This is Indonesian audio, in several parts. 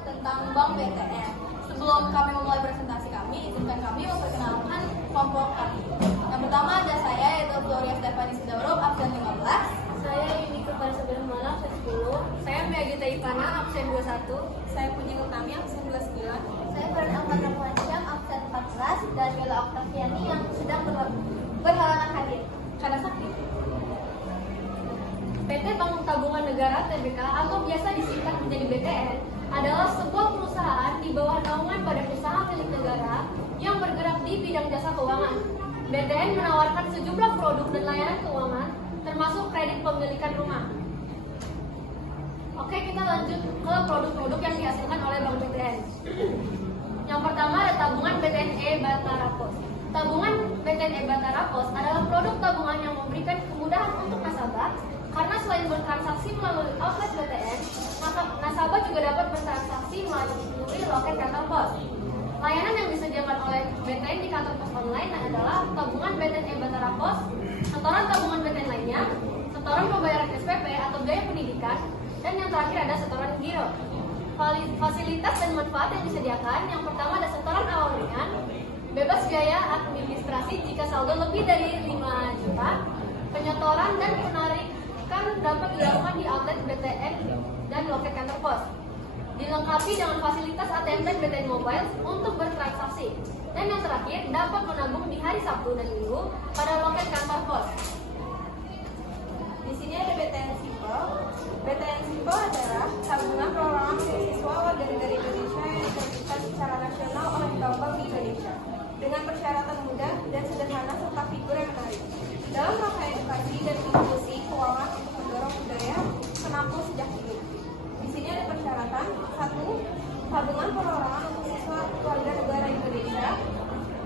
tentang Bank BTN. Sebelum kami memulai presentasi kami, izinkan kami memperkenalkan kelompok kami. Yang pertama ada saya, yaitu Gloria Stefani Sidauro, absen 15. Saya Yuni Kepala Sebelah Malam, absen 10. Saya Meagita Ivana, absen 21. Saya Puji Utami, absen 29. Saya Feren Ahmad Rahmansyah, absen 14, dan Bella Oktaviani yang sedang berhalangan hadir Karena sakit. PT Bank Tabungan Negara (TBK) atau biasa disingkat menjadi BTN adalah sebuah perusahaan di bawah naungan Badan Usaha Milik Negara yang bergerak di bidang jasa keuangan. BTN menawarkan sejumlah produk dan layanan keuangan, termasuk kredit pemilikan rumah. Oke, kita lanjut ke produk-produk yang dihasilkan oleh Bank BTN. Yang pertama ada tabungan BTN Batara Pos. Tabungan BTN Batara Pos adalah produk tabungan yang memberikan kemudahan untuk nasabah karena selain bertransaksi melalui outlet BTN, nasabah juga dapat bertransaksi melalui loket kantor pos. Layanan yang disediakan oleh BTN di kantor pos online adalah tabungan BTN Batara Pos, setoran tabungan BTN lainnya, setoran pembayaran SPP atau biaya pendidikan, dan yang terakhir ada setoran giro. Fasilitas dan manfaat yang disediakan, yang pertama ada setoran awal ringan, bebas biaya administrasi jika saldo lebih dari 5 juta, penyetoran dan penarikan dapat dilakukan di outlet BTN dan loket kantor pos. Dilengkapi dengan fasilitas ATM dan BTN Mobile untuk bertransaksi. Dan yang terakhir, dapat menabung di hari Sabtu dan Minggu pada loket kantor pos. Di sini ada BTN Simpel. BTN Simpel adalah tabungan perorangan beasiswa warga negara Indonesia yang diterbitkan secara nasional oleh Bank Indonesia dengan persyaratan mudah dan sederhana serta fitur yang menarik. Dalam rangka edukasi dan inklusi keuangan untuk mendorong budaya penampung sejak dini. Di sini ada persyaratan: 1. Tabungan perorangan untuk siswa warga negara Indonesia.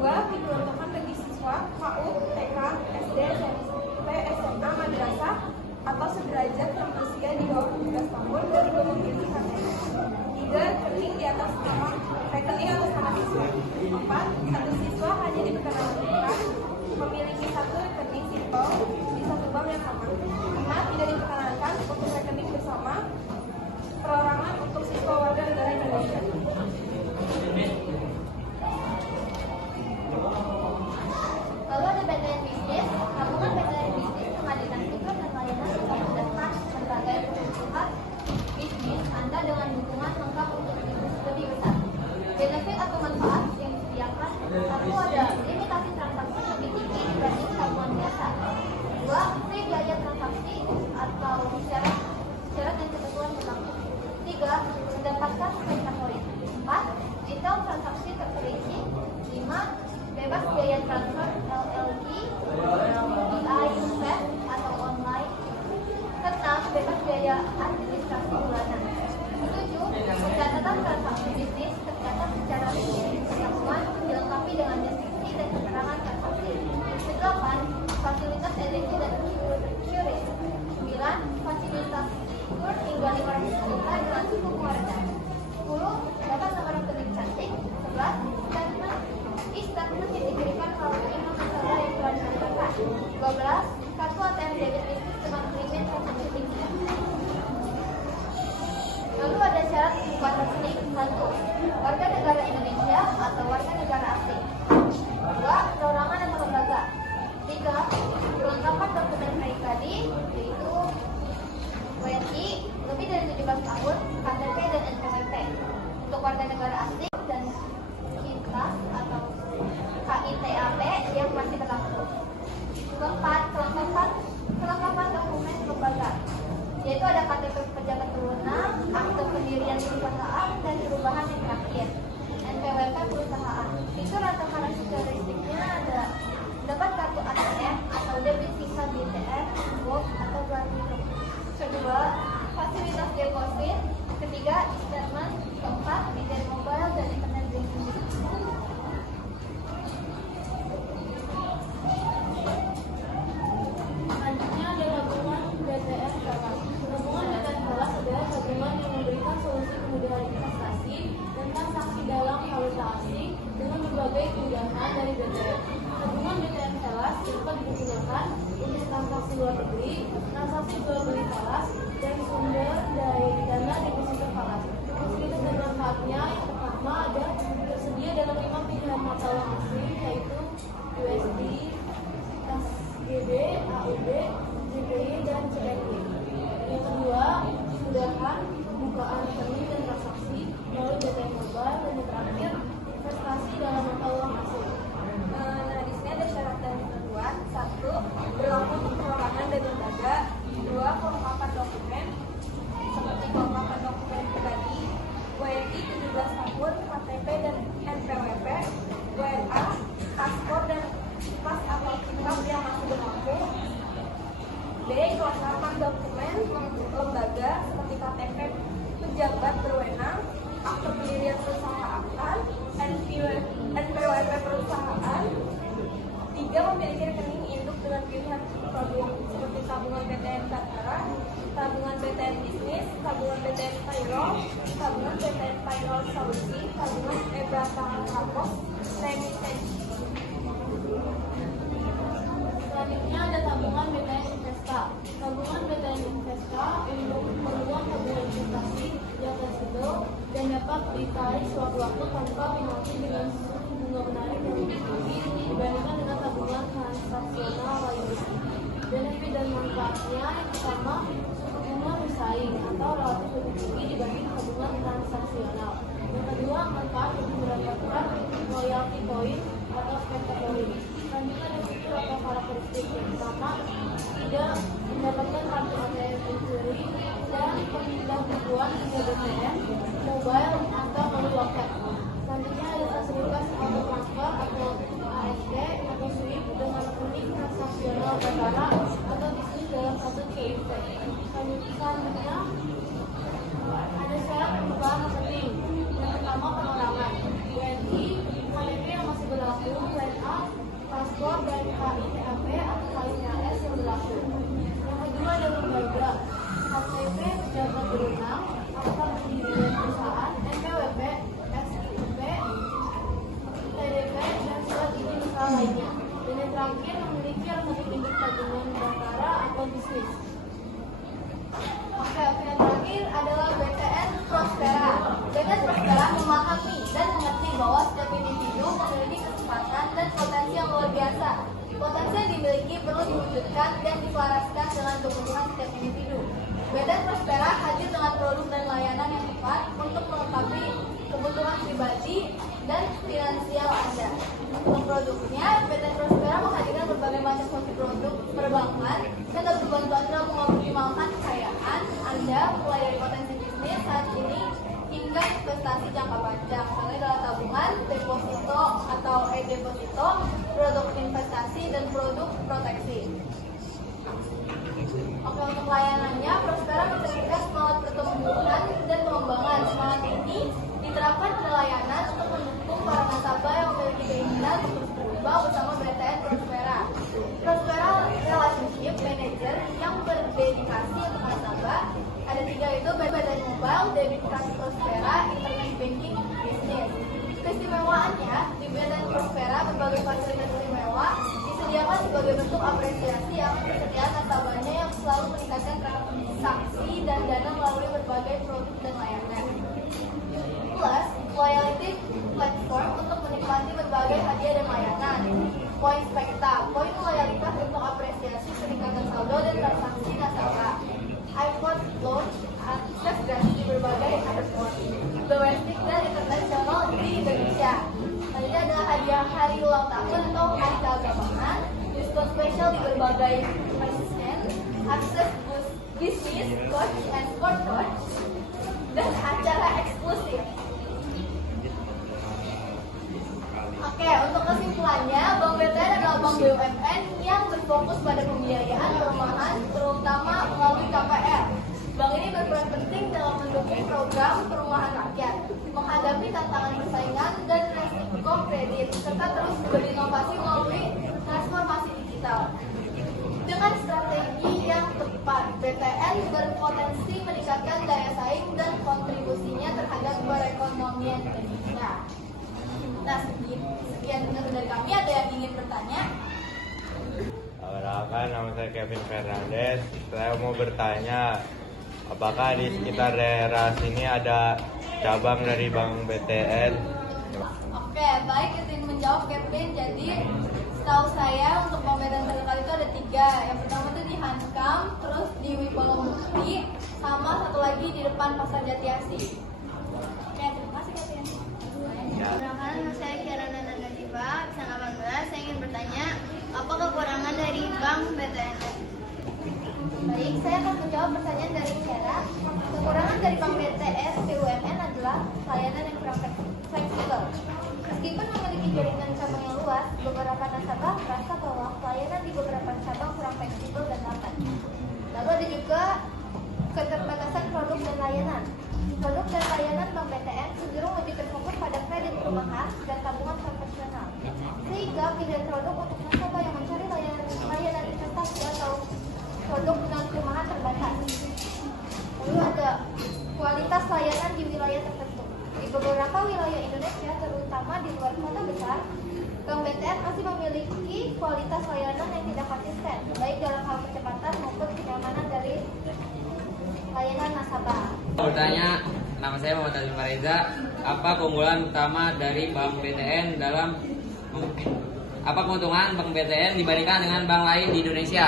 2. Diperuntukkan bagi siswa PAUD, TK, SD, SMP, SMA, madrasah atau sederajat yang berusia di bawah 17 tahun dan belum memiliki KTP. 3. Rekening di atas nama rekening atas nama siswa. 4. Satu siswa hanya diperkenankan memiliki satu rekening simpel di satu bank yang sama. 5. Tidak diperkenankan untuk rekening bersama perorangan untuk siswa warga negara Indonesia. Lalu ada BTN Bisnis. Tabungan BTN Bisnis menghadirkan fitur dan layanan untuk memudahkan berbagai kebutuhan bisnis Anda dengan dukungan lengkap untuk bisnis lebih besar. Benefit atau manfaat yang disediakan: 1. Ada limitasi transaksi lebih tinggi dibanding tabungan biasa. 2. Free biaya transaksi atau syarat dan ketentuan berlaku. 3. Mendapatkan spesial poin. 4. Detail transaksi terperinci. 5. Bebas biaya transfer LLG, BI, web, atau online. 6. Bebas biaya administrasi bulanan. 7. Pencatatan transaksi bisnis tercatat secara kesatuan dilengkapi dengan deskripsi dan keterangan transaksi. 8. Fasilitas LLG dan QRIS. 9. Fasilitas kur hingga 500 juta dengan suku bunga rendah. 10. Dapat nomor rekening cantik. 11. Statement yang diberikan melalui email nasabah yang telah disampaikan. 12. Kartu ATM debit bisnis dengan limit transaksi tinggi. Lalu ada syarat kehidupan rekening. 1. Warga negara Indonesia atau warga negara asing. 2. Perorangan atau lembaga. 3. Kelengkapan dokumen KIKD, yaitu WNI lebih dari 17 tahun, KTP dan NPWP. Untuk warga negara asing dan KITAS atau KITAP yang masih berlaku. Keempat, kelengkapan dokumen lembaga, yaitu ada KTP pejabat berwenang, akte pendirian perusahaan, dan perubahan yang terakhir. pejabat berwenang, akte pendirian perusahaan, NPWP perusahaan. 3. Memiliki rekening induk dengan pilihan produk seperti tabungan BTN Batara, tabungan BTN Bisnis, tabungan BTN Payroll, tabungan BTN Payroll Solusi, tabungan Ebrata Rapos, Remittance. Selanjutnya ada tabungan BTN Investa. Tabungan BTN Investa untuk keperluan tabungan investasi yang fleksibel dan dapat ditarik sewaktu-waktu tanpa penalti dengan suku bunga menarik yang lebih tinggi dibandingkan dengan tabungan transaksional lainnya. Benefit dan manfaatnya yang pertama, suku bunga bersaing atau relatif lebih tinggi dibanding tabungan transaksional. Yang kedua, manfaat untuk mendapatkan loyalty point atau spending point. Selanjutnya ada fitur atau karakteristik. Yang pertama, tidak mendapatkan kartu ATM mencuri dan pemindah bukuan hingga BTN, mobile atau melalui loket. Selanjutnya ada fasilitas auto transfer atau AST atau swift dengan rekening transaksional Batara atau bisnis dalam satu KIP. Selanjutnya ada syarat pembukaan rekening. Yang pertama, penorangan UNI, KTP yang masih berlaku, WNA, paspor dan KITAP atau KITAS yang berlaku. Yang kedua ada lembaga, KTP pejabat berwenang, akta pendirian perusahaan, NPWP, SIUP, TDP, dan surat izin usaha lainnya. Dan yang terakhir memiliki rekening induk tabungan Batara atau bisnis. Oke, yang terakhir adalah BTN Prospera. BTN Prospera memahami dan mengerti bahwa setiap individu memiliki kesempatan dan potensi yang luar biasa. Potensi yang dimiliki perlu diwujudkan dan diselaraskan dengan kebutuhan setiap individu. BTN Prospera hadir dengan produk dan layanan yang tepat untuk melengkapi kebutuhan pribadi dan finansial Anda. Untuk produknya, BTN Prospera menghadirkan berbagai macam produk perbankan dan dapat membantu Anda mengoptimalkan kekayaan Anda mulai dari potensi bisnis saat ini hingga investasi jangka panjang. Misalnya adalah tabungan, deposito atau e-deposito, produk investasi, dan produk proteksi. Oke, untuk layanannya, Prospera menceritakan semangat pertumbuhan dan pengembangan. Semangat ini diterapkan pada layanan untuk mendukung para nasabah yang memiliki keinginan untuk terus berkembang bersama BTN Prospera. Prospera Relationship Manager yang berdedikasi untuk nasabah. Ada 3 itu, BTN Mobile, Debit Card Prospera, Internet Banking, Business. Keistimewaannya, di BTN Prospera berbagai fasilitas istimewa disediakan sebagai bentuk apresiasi yang kesetiaan nasabahnya yang selalu meningkatkan transaksi dan dana melalui berbagai produk dan layanan. Plus, loyalty platform untuk menikmati berbagai hadiah dan layanan. Poin Spekta, poin loyalitas untuk apresiasi peningkatan saldo dan transaksi nasabah. iPhone Launch, akses gratis di berbagai airport domestik dan internasional di Indonesia. Selanjutnya ada hadiah hari ulang tahun atau hari keagamaan, diskon spesial di berbagai event, akses bus bisnis, coach, and sport coach, dan acara eksklusif. Oke, untuk kesimpulannya, Bank BTN adalah bank BUMN yang berfokus pada pembiayaan perumahan, terutama melalui KPR. Bank ini berperan penting dalam mendukung program perumahan rakyat, menghadapi tantangan persaingan dan resiko kredit, serta terus berinovasi melalui transformasi digital. Dengan strategi yang tepat, BTN berpotensi meningkatkan daya saing dan kontribusinya terhadap perekonomian Indonesia. Nah, sekian dari kami. Ada yang ingin bertanya? Perkenalkan, nama saya Kevin Fernandez. Saya mau bertanya, apakah di sekitar daerah sini ada cabang dari Bank BTN? Oke, baik, izin menjawab Kevin. Jadi, setahu saya untuk Bank BTN terdekat itu ada 3. Yang pertama itu di Hankam, terus di Wibawa Mukti, sama satu lagi di depan Pasar Jatiasi. Oke, terima kasih Kevin. Perkenalkan, nama saya Kirana Nadifa, bisa 18. Saya ingin bertanya, apa kekurangan dari Bank BTN? Baik, saya akan menjawab pertanyaan dari Kira. Kekurangan dari Bank BTN BUMN adalah layanan yang kurang fleksibel. Meskipun memiliki jaringan cabang yang luas, beberapa nasabah merasa bahwa pelayanan di beberapa cabang kurang fleksibel dan lambat. Lalu ada juga keterbatasan produk dan layanan. Produk kualitas layanan di wilayah tertentu. Di beberapa wilayah Indonesia, terutama di luar kota besar, Bank BTN masih memiliki kualitas layanan yang tidak konsisten, baik dalam hal kecepatan maupun kenyamanan dari layanan nasabah. Bertanya, nama saya Muhammad Azim Reza. Apa keunggulan utama dari Bank BTN dalam apa keuntungan Bank BTN dibandingkan dengan bank lain di Indonesia?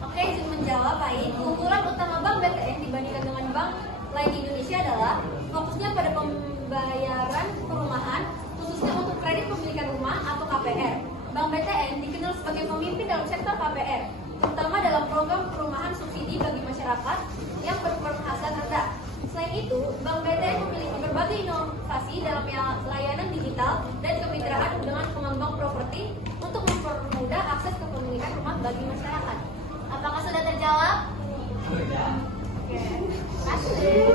Oke, izin menjawab, Ain. Keunggulan utama Bank BTN dibandingkan dengan bank lain di Indonesia adalah fokusnya pada pembayaran perumahan, khususnya untuk kredit pemilikan rumah atau KPR. Bank BTN dikenal sebagai pemimpin dalam sektor KPR, terutama dalam program perumahan subsidi bagi masyarakat yang berpenghasilan rendah. Selain itu, Bank BTN memiliki berbagai inovasi dalam layanan digital dan kemitraan dengan pengembang properti untuk mempermudah akses kepemilikan rumah bagi masyarakat. Apakah sudah terjawab? Oke. Asik.